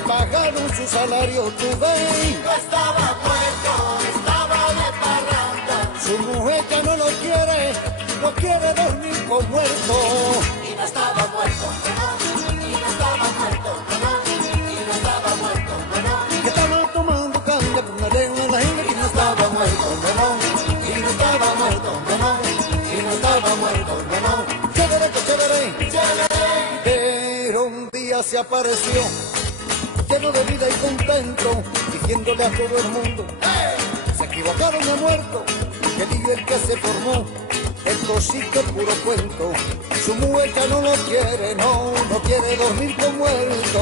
le pagaron su salario, tú ves. No estaba muerto, estaba de parranda. Su mujer ya no lo quiere dormir con muerto. Y no estaba muerto, no, y no estaba muerto, no, y no estaba muerto, no. Que estaba tomando canga con mareo en la gente, que no estaba muerto, no, y no estaba muerto, no, y no estaba muerto, no. Chévere, que chévere, Chévere. pero un día se apareció, lleno de vida y contento, diciéndole a todo el mundo, se equivocaron de muerto, que lío el que se formó, esto sí que es puro cuento, su mujer ya no lo quiere, no quiere dormir con muerto.